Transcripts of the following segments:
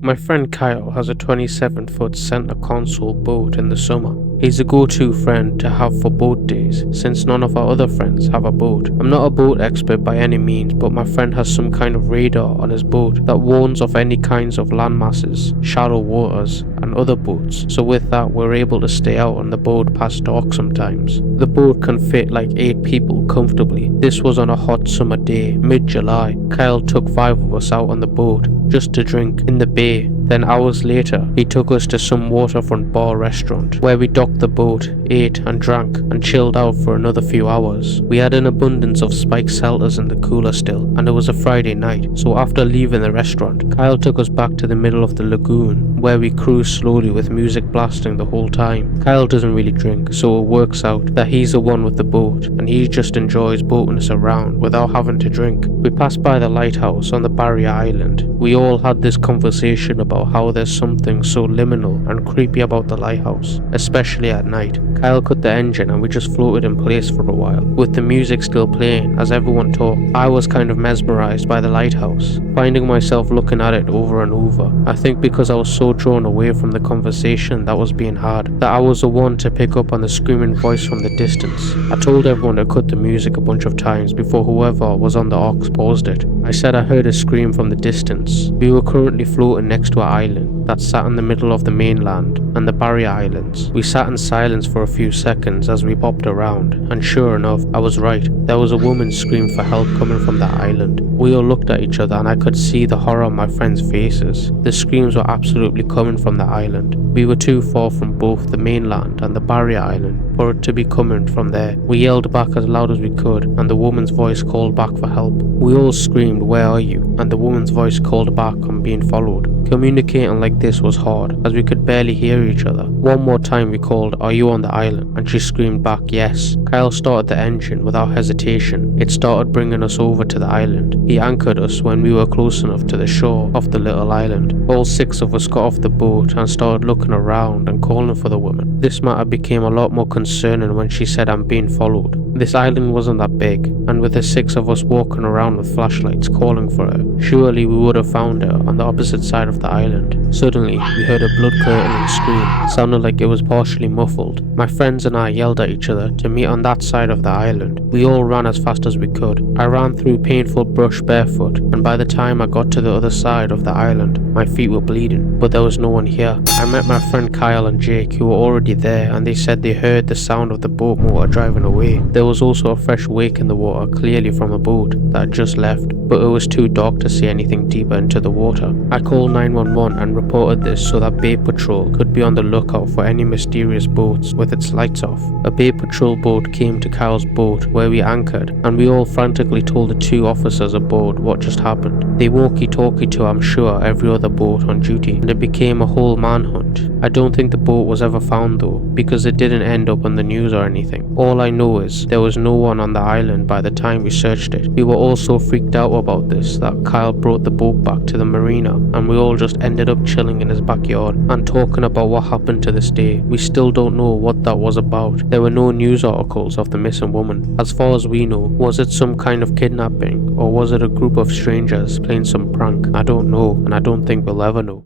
My friend Kyle has a 27-foot center console boat in the summer. He's a go-to friend to have for boat days, since none of our other friends have a boat. I'm not a boat expert by any means, but my friend has some kind of radar on his boat that warns of any kinds of landmasses, shallow waters, and other boats, so with that we're able to stay out on the boat past dark sometimes. The boat can fit like 8 people comfortably. This was on a hot summer day, mid-July. Kyle took 5 of us out on the boat, just to drink, in the bay. Then hours later, he took us to some waterfront bar restaurant, where we docked the boat, ate and drank, and chilled out for another few hours. We had an abundance of spiked seltzers in the cooler still, and it was a Friday night, so after leaving the restaurant, Kyle took us back to the middle of the lagoon, where we cruised slowly with music blasting the whole time. Kyle doesn't really drink, so it works out that he's the one with the boat, and he just enjoys boating us around without having to drink. We passed by the lighthouse on the Barrier Island. We all had this conversation about how there's something so liminal and creepy about the lighthouse, especially at night. Kyle cut the engine and we just floated in place for a while, with the music still playing as everyone talked. I was kind of mesmerized by the lighthouse, finding myself looking at it over and over. I think because I was so drawn away from the conversation that was being had, that I was the one to pick up on the screaming voice from the distance. I told everyone to cut the music a bunch of times before whoever was on the aux paused it. I said I heard a scream from the distance. We were currently floating next to an island that sat in the middle of the mainland and the Barrier Islands. We sat in silence for a few seconds as we bopped around, and sure enough, I was right. There was a woman's scream for help coming from that island. We all looked at each other and I could see the horror on my friends' faces. The screams were absolutely coming from the island. We were too far from both the mainland and the Barrier Island for it to be coming from there. We yelled back as loud as we could, and the woman's voice called back for help. We all screamed, "Where are you?" and the woman's voice called back, "I'm being followed." Communicating like this was hard, as we could barely hear each other. One more time we called, "Are you on the island?" and she screamed back, "Yes." Kyle started the engine without hesitation. It started bringing us over to the island. He anchored us when we were close enough to the shore of the little island. All 6 of us got off the boat and started looking around and calling for the woman. This matter became a lot more concerning when she said, "I'm being followed." This island wasn't that big, and with the 6 of us walking around with flashlights calling for her, surely we would have found her on the opposite side of the island. Suddenly, we heard a blood-curdling scream. It sounded like it was partially muffled. My friends and I yelled at each other to meet on that side of the island. We all ran as fast as we could. I ran through painful brush barefoot, and by the time I got to the other side of the island, my feet were bleeding, but there was no one here. I met my friend Kyle and Jake, who were already there, and they said they heard the sound of the boat motor driving away. There was also a fresh wake in the water, clearly from a boat that had just left, but it was too dark to see anything deeper into the water. I called 911 and reported this so that Bay Patrol could be on the lookout for any mysterious boats with its lights off. A Bay Patrol boat came to Kyle's boat where we anchored, and we all frantically told the 2 officers aboard what just happened. They walkie-talkied to, I'm sure, every other boat on duty, and it became a whole manhunt. I don't think the boat was ever found though, because it didn't end up on the news or anything. All I know is there was no one on the island by the time we searched it. We were all so freaked out about this that Kyle brought the boat back to the marina, and we all just ended up chilling in his backyard and talking about what happened to this day. We still don't know what that was about. There were no news articles of the missing woman. As far as we know, was it some kind of kidnapping, or was it a group of strangers playing some prank? I don't know, and I don't think we'll ever know.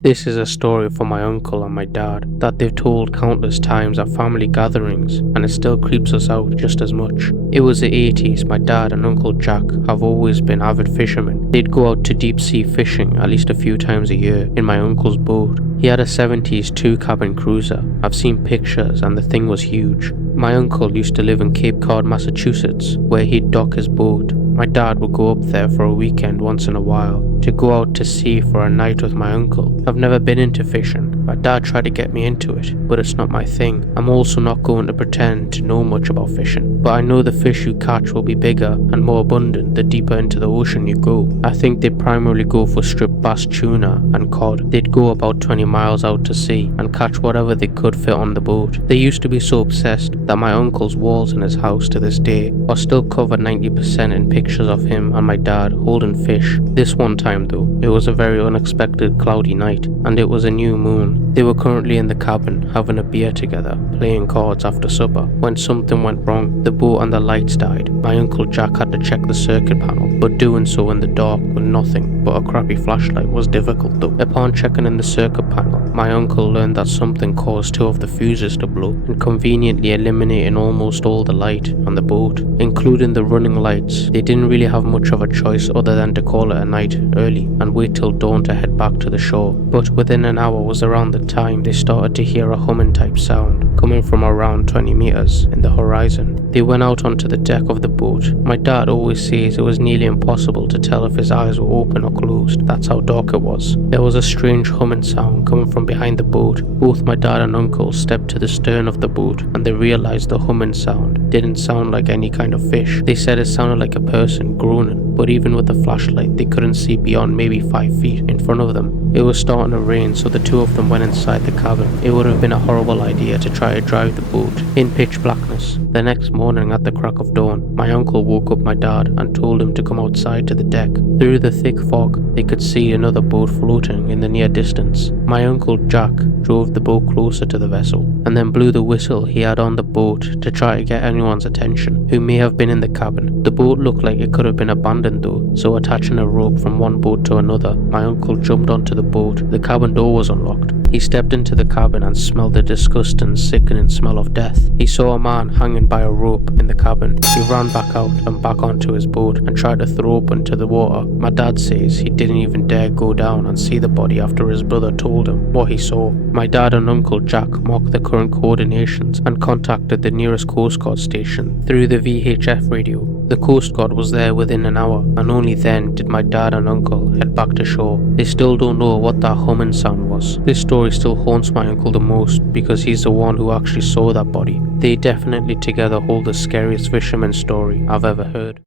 This is a story from my uncle and my dad that they've told countless times at family gatherings, and it still creeps us out just as much. It was the 80s. My dad and Uncle Jack have always been avid fishermen. They'd go out to deep sea fishing at least a few times a year in my uncle's boat. He had a 70s 2-cabin cruiser. I've seen pictures and the thing was huge. My uncle used to live in Cape Cod, Massachusetts, where he'd dock his boat. My dad would go up there for a weekend once in a while to go out to sea for a night with my uncle. I've never been into fishing. My dad tried to get me into it, but it's not my thing. I'm also not going to pretend to know much about fishing, but I know the fish you catch will be bigger and more abundant the deeper into the ocean you go. I think they primarily go for striped bass, tuna and cod. They'd go about 20 miles out to sea and catch whatever they could fit on the boat. They used to be so obsessed that my uncle's walls in his house to this day are still covered 90% in pictures of him and my dad holding fish. This one time though, it was a very unexpected cloudy night, and it was a new moon, They were currently in the cabin having a beer together, playing cards after supper, when something went wrong. The boat and the lights died. My Uncle Jack had to check the circuit panel, but doing so in the dark with nothing but a crappy flashlight was difficult though. Upon checking in the circuit panel, my uncle learned that something caused two of the fuses to blow, inconveniently eliminating almost all the light on the boat, including the running lights. They didn't really have much of a choice other than to call it a night early and wait till dawn to head back to the shore. But within an hour was around the time they started to hear a humming type sound coming from around 20 meters in the horizon. They went out onto the deck of the boat. My dad always says it was nearly impossible to tell if his eyes were open or closed. That's how dark it was. There was a strange humming sound coming from behind the boat. Both my dad and uncle stepped to the stern of the boat and they realized the humming sound didn't sound like any kind of fish. They said it sounded like a person groaning, but even with the flashlight they couldn't see beyond maybe 5 feet in front of them. It was starting to rain, so the two of them went inside the cabin. It would have been a horrible idea to try to drive the boat in pitch blackness. The next morning at the crack of dawn, my uncle woke up my dad and told him to come outside to the deck. Through the thick fog, they could see another boat floating in the near distance. My Uncle Jack drove the boat closer to the vessel and then blew the whistle he had on the boat to try to get anyone's attention who may have been in the cabin. The boat looked like it could have been abandoned though, so attaching a rope from one boat to another, my uncle jumped onto the boat. The cabin door was unlocked. He stepped into the cabin and smelled the disgusting, sickening smell of death. He saw a man hanging by a rope in the cabin. He ran back out and back onto his boat and tried to throw up into the water. My dad says he didn't even dare go down and see the body after his brother told him what he saw. My dad and Uncle Jack marked the current coordinations and contacted the nearest Coast Guard station through the VHF radio. The Coast Guard was there within an hour, and only then did my dad and uncle head back to shore. They still don't know what that humming sound was. This story still haunts my uncle the most because he's the one who actually saw that body. They definitely together hold the scariest fisherman story I've ever heard.